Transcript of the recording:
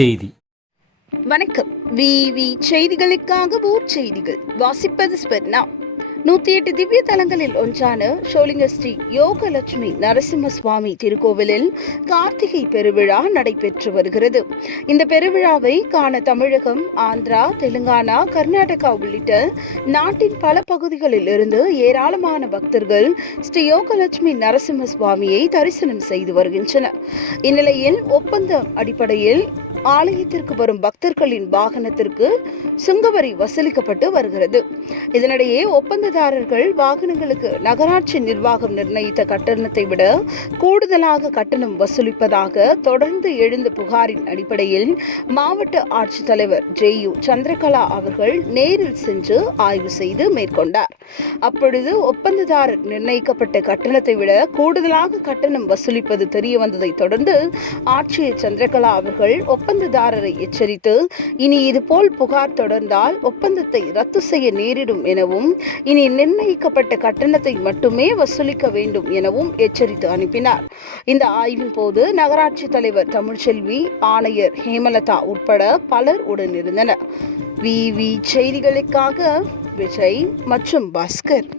செய்தி. வணக்கம். விவி செய்திகளுக்காக ஊர் செய்திகள் வாசிப்பது ஸ்பெர்னா. 108 திவ்ய தலங்களில் ஒன்றான ஷோலிங்க ஸ்ரீ யோகலட்சுமி நரசிம்ம சுவாமி திருக்கோவிலில் கார்த்திகை பெருவிழா நடைபெற்று வருகிறது. இந்த பெருவிழாவை காண தமிழகம், ஆந்திரா, தெலுங்கானா, கர்நாடகா உள்ளிட்ட நாட்டின் பல பகுதிகளில் இருந்து ஏராளமான பக்தர்கள் ஸ்ரீ யோகலட்சுமி நரசிம்ம சுவாமியை தரிசனம் செய்து வருகின்றனர். இந்நிலையில் ஒப்பந்தம் அடிப்படையில் ஆலயத்திற்கு வரும் பக்தர்களின் வாகனத்திற்கு சுங்கவரி வசூலிக்கப்பட்டு வருகிறது. இதனிடையே ஒப்பந்ததாரர்கள் வாகனங்களுக்கு நகராட்சி நிர்வாகம் நிர்ணயித்த கட்டணத்தை விட கூடுதலாக கட்டணம் வசூலிப்பதாக தொடர்ந்து எழுந்த புகாரின் அடிப்படையில் மாவட்ட ஆட்சித்தலைவர் ஜேயு சந்திரகலா அவர்கள் நேரில் சென்று ஆய்வு செய்து மேற்கொண்டார். அப்பொழுது ஒப்பந்ததாரர் நிர்ணயிக்கப்பட்ட கட்டணத்தை விட கூடுதலாக கட்டணம் வசூலிப்பது தெரியவந்ததை தொடர்ந்து ஆட்சியர் சந்திரகலா அவர்கள் ஒப்பந்ததாரரை எச்சரித்து, இனி இதுபோல் புகார் தொடர்ந்தால் ஒப்பந்தத்தை ரத்து செய்ய நேரிடும் எனவும், இனி நிர்ணயிக்கப்பட்ட கட்டணத்தை மட்டுமே வசூலிக்க வேண்டும் எனவும் எச்சரித்து அனுப்பினார். இந்த ஆய்வின் போது நகராட்சி தலைவர் தமிழ்ச்செல்வி, ஆணையர் ஹேமலதா உட்பட பலர் உடனிருந்தனர். விவி செய்திகளுக்காக விஜய் மற்றும் பாஸ்கர்.